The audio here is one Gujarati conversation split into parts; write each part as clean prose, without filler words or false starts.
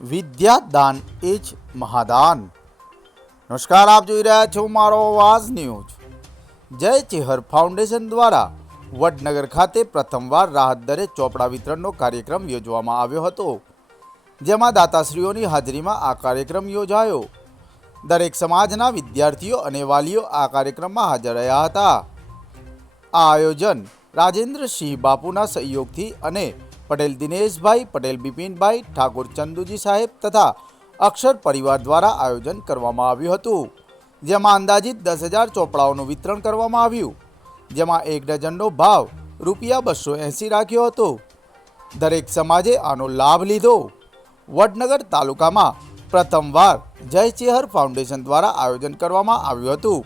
વિદ્યાદાન એ જ મહાદાન। નમસ્કાર, આપ જોઈ રહ્યા છો મારો અવાજ ન્યૂઝ। જય ચેહર ફાઉન્ડેશન દ્વારા વડનગર ખાતે પ્રથમવાર રાહત દરે ચોપડા વિતરણનો કાર્યક્રમ યોજવામાં આવ્યો હતો, જેમાં દાતાશ્રીઓની હાજરીમાં આ કાર્યક્રમ યોજાયો। દરેક સમાજના વિદ્યાર્થીઓ અને વાલીઓ આ કાર્યક્રમમાં હાજર રહ્યા હતા। આ આયોજન રાજેન્દ્રસિંહ બાપુના સહયોગથી અને પટેલ દિનેશભાઈ, પટેલ બિપિનભાઈ, ઠાકોર ચંદુજી સાહેબ તથા અક્ષર પરિવાર દ્વારા આયોજન કરવામાં આવ્યું હતું, જેમાં અંદાજિત 10,000 ચોપડાઓનું વિતરણ કરવામાં આવ્યું, જેમાં એક ડઝનનો ભાવ ₹280 રાખ્યો હતો। દરેક સમાજે આનો લાભ લીધો। વડનગર તાલુકામાં પ્રથમવાર જય ચેહર ફાઉન્ડેશન દ્વારા આયોજન કરવામાં આવ્યું હતું,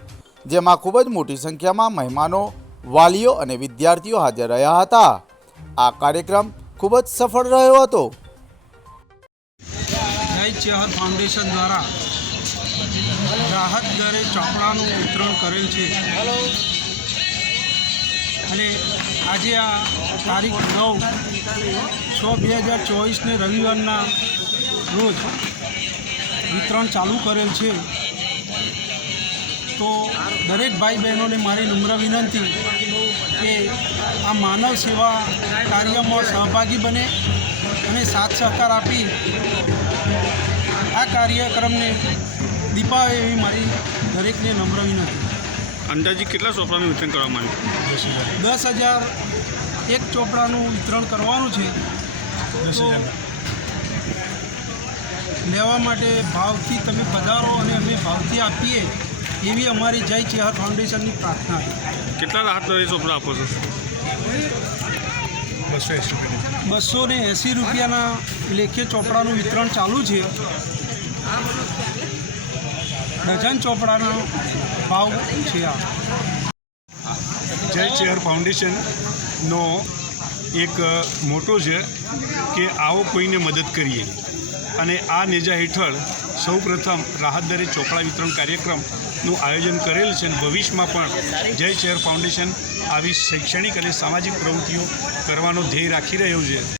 જેમાં ખૂબ જ મોટી સંખ્યામાં મહેમાનો, વાલીઓ અને વિદ્યાર્થીઓ હાજર રહ્યા હતા। આ કાર્યક્રમ ખૂબ જ સફળ રહ્યો હતો। જય ચેહર ફાઉન્ડેશન દ્વારા રાહત દરે ચોપડાનું વિતરણ કરેલ છે અને આજે આ તારીખ 9/6/2024ને રવિવારના રોજ વિતરણ ચાલુ કરેલ છે। તો દરેક ભાઈ બહેનોને મારી નમ્ર વિનંતી કે આ માનવ સેવા કાર્યમાં સહભાગી બને અને સાથ સહકાર આપી આ કાર્યક્રમને દીપાવે એવી મારી દરેકને નમ્ર વિનંતી। અંદાજે કેટલા ચોપડાનું વિતરણ કરવામાં આવ્યું? 10,000 એક ચોપડાનું વિતરણ કરવાનું છે। તો લેવા માટે ભાવથી તમે પધારો અને અમે ભાવથી આપીએ એવી અમારી જય ચેહર ફાઉન્ડેશનની પ્રાર્થના છે। કેટલા રાહત દરે ચોપડા આપો છો? 280 રૂપિયાના લેખે ચોપડાનું વિતરણ ચાલુ છે। ડઝન ચોપડાનો ભાવ છે। આ જય ચેહર ફાઉન્ડેશનનો એક મોટો છે કે આવો કોઈને મદદ કરીએ, અને આ નેજા હેઠળ સૌપ્રથમ રાહત દરે ચોપડા વિતરણ કાર્યક્રમનું આયોજન કરેલ છે અને ભવિષ્યમાં પણ જય ચેહર ફાઉન્ડેશન આવી શૈક્ષણિક અને સામાજિક પ્રવૃત્તિઓ કરવાનો ધ્યેય રાખી રહ્યું છે।